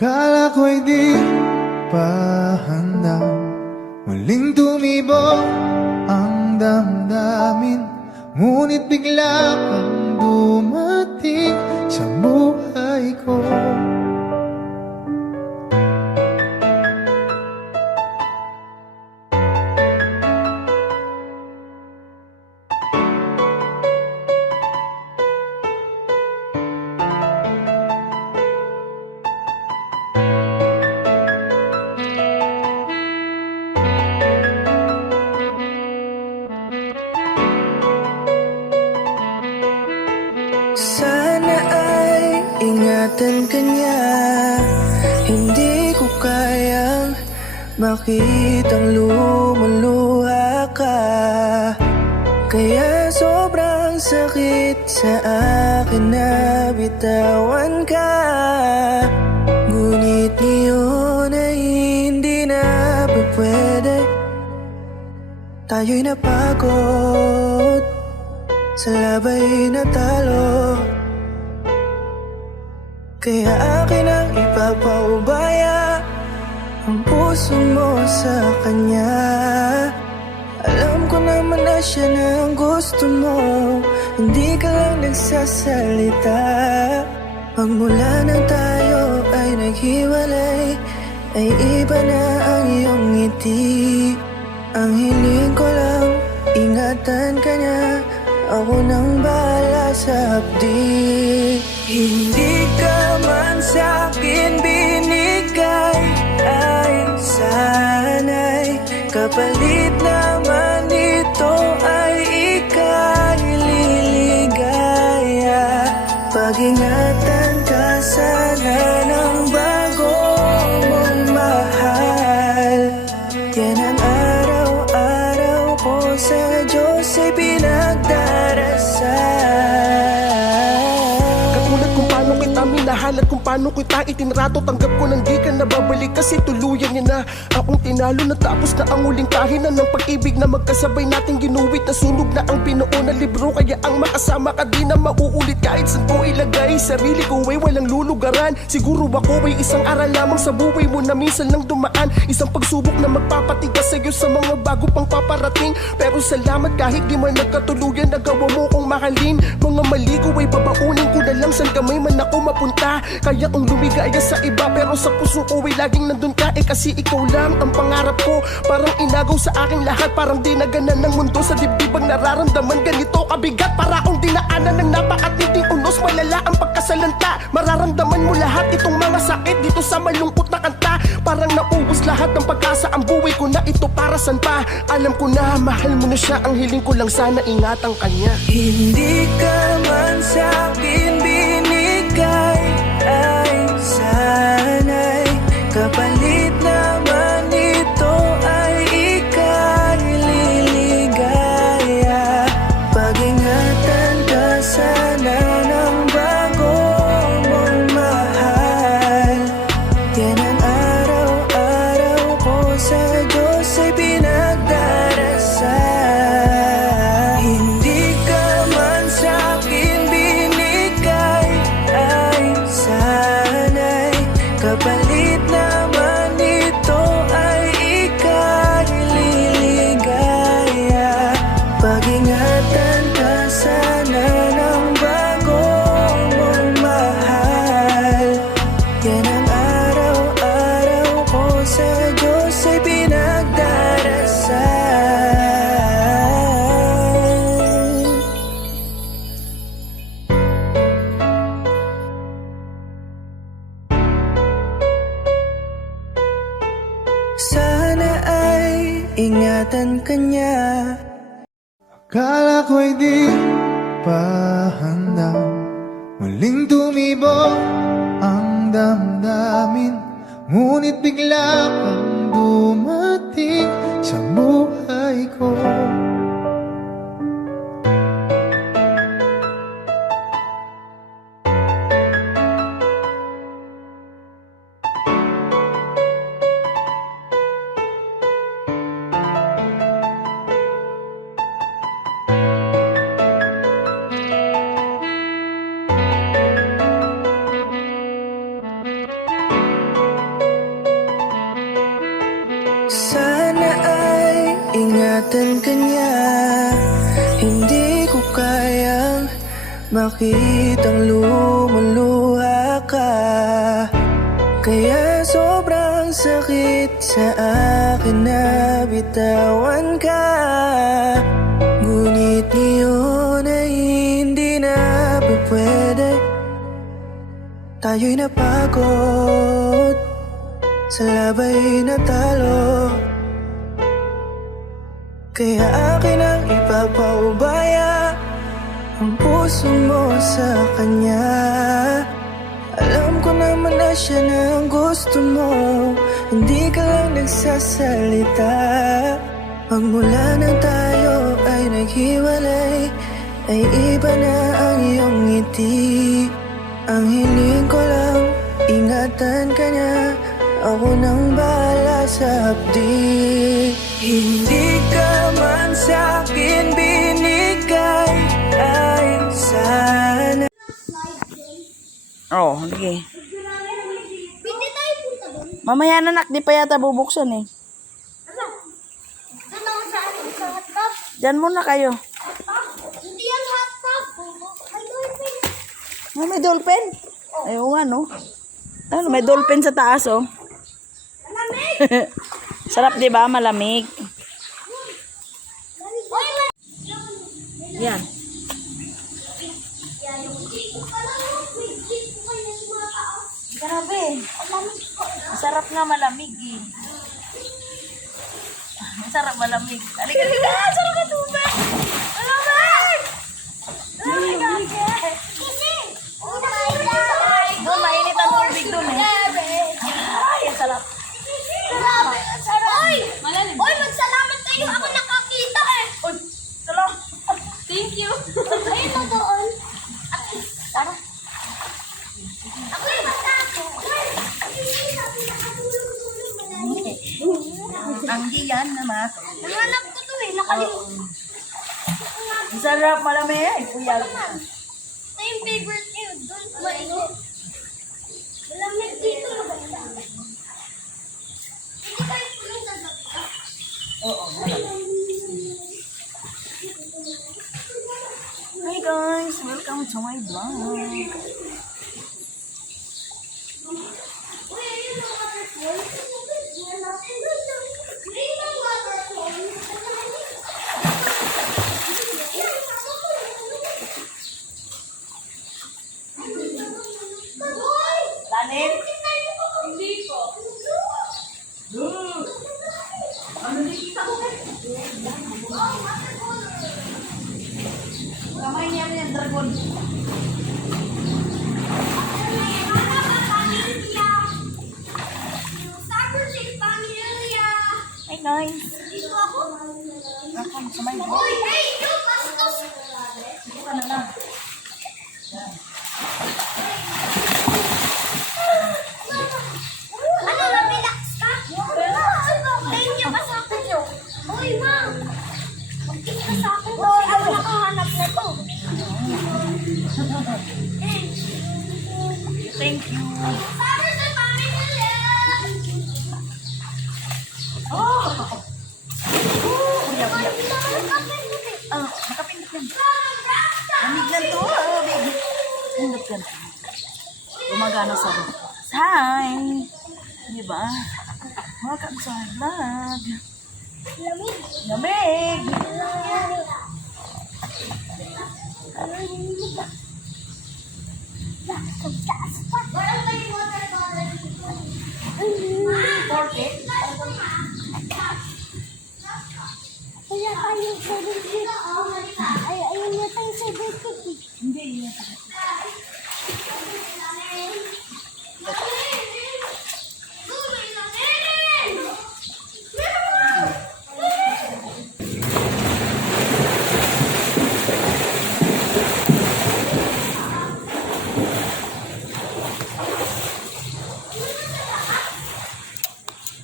Akala ko'y di pa handang muling tumibok ang damdamin, ngunit bigla kang dumating sa buhay ko. Sana ay ingatan ka niya. Hindi ko kayang makitang lumuluha ka, kaya sobrang sakit sa akin na bitawan ka. Ngunit ngayon ay hindi na pwede. Tayo'y napagod, sa labay natalo, kaya akin ang ipapaubaya ang puso mo sa kanya. Alam ko naman na siya na ang gusto mo, hindi ka lang nagsasalita. Pagmula nang tayo ay naghiwalay, ay iba na ang iyong ngiti. Ang hiling ko lang, ingatan ka niya, ako nang bahala sa hapdi. Hindi ka man sa'kin binigay, ay sana'y kapalit naman ito ay ika'y liligaya. Pag-ingatan ka sana ng bago mong mahal. Yan ang araw-araw ko sa Diyos ay pinagdarasal. Minahal at kung paano kita itinrato, tanggap ko nang di ka nababalik kasi tuluyan niya na akong tinalo. Natapos na ang huling kahinan ng pag-ibig na magkasabay nating ginuwit. Nasunog na ang binuo na libro, kaya ang makasama ka di na mauulit. Kahit saan ko ilagay sarili ko ay walang lulugaran. Siguro ako ay isang aral lamang sa buhay mo na minsan lang dumaan. Isang pagsubok na magpapatigas sa'yo sa mga bago pang paparating. Pero salamat kahit di man nagkatuluyan, nagawa mo kong mahalin. Mga mali ko ay babaunin ko na lang saan kamay man ako mapunta. Kaya kong lumigaya sa iba, pero sa puso ko ay laging nandun ka. Kasi ikaw lang ang pangarap ko. Parang inagaw sa aking lahat, parang dinaganan ng mundo. Sa dibdib ang nararamdaman ganito kabigat, para akong dinaanan ng napakatinding unos. Malala ang pagkasalanta, mararamdaman mo lahat itong mga sakit dito sa malungkot na kanta. Parang naubos lahat ng pag-asa, ang buhay ko na ito para san pa. Alam ko na mahal mo na siya, ang hiling ko lang sana ingatan kanya. Hindi ka man sa'kin binigay, ay sana'y kapalit naman ito ay ika'y liligaya. Pag-ingatan ka sana ng bago mong mahal. Yan ang araw-araw ko sa Diyos ay pinagdarasal. Hindi ka man sa'kin binigay, ay sana'y kapalit naman ito ay ika'y liligaya. Pag-ingatan ka sana ng bago mong mahal. Yan ang araw-araw ko sa Diyos ay pinagdarasal. Sana ay ingatan ka niya. Akala ko'y di pa handang muling tumibok ang damdamin, ngunit bigla kang dumating sa buhay ko. ingatan ka niya. Hindi ko kayang makitang lumuluha ka, kaya sobrang sakit sa akin na bitawan ka. Ngunit ngayon ay hindi na pwede. Tayo'y napagod, sa labay na talo, kaya akin ang ipapaubaya ang puso mo sa kanya. Alam ko naman na siya na ang gusto mo, hindi ka lang nagsasalita. Pagmula nang tayo ay naghiwalay, ay iba na ang iyong ngiti. Ang hiling ko lang, ingatan ka niya, ako nang bahala sa hapdi. Hindi ka man sa'kin binigay, ay sana. Oh, okay. Pwede tayo punta doon. Mamaya na nak, di pa yata bubuksan eh. Ano? Doon ako sa ating sa hotdog. Diyan muna kayo. Hindi yan hotdog. Ay, dolphin. Oh, may dolphin? Ayaw nga, no? Ano, may dolphin sa taas, oh. Malamig. Sarap, di ba? Malamig. Oy, Yan. Grabe. Masarap nga malamig, eh. Masarap malamig. Halika, halika. Sarap ka tubig. Malamig! Malamig, ate. Doon, mainit ang tubig doon, eh. Ay, ang sarap. Oy! Malalim. Oy, magsalamat kayo. Ako nakakita eh. Uy, talo. Thank you. Ayun na doon. Tara. Ako yung bata ako. Ang giyan naman. Nahanap ko to eh. Nakalimutan. Ang sarap malamig. Kuya. Ito yung favorite niyo. Doon mainit. Malamig dito maganda. Hindi kayo pulong sa sakta. Oo. Hi guys, welcome to my vlog. Uy, ayun ang waterfall. Ayun ang waterfall. Hoy! Lalim. Hindi po. Kamay niya yung dragon. Hi guys. Welcome to my vlog. Buka na lang. Ano, relax ka? Thank you ka sa akin. Uy, ma'am. Mag-thank ka sa akin kasi ako nakahanap na to. Thank you. Para sa pamilya. Oh! Kuya, kuya. Ah, nakapindot yan. Lamig lang to. Oh, baby. Pindot yan. Gumagana sa room. Hi! Diba? Welcome sa my vlog. Lamig. Lamig! Parang may water bottle. Porket? Kaya ayaw sa dito. Ay, ayaw niya tayo sa dito. Hindi, yun.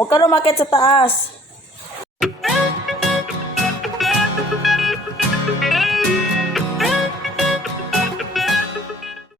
Huwag ka lumakit sa taas.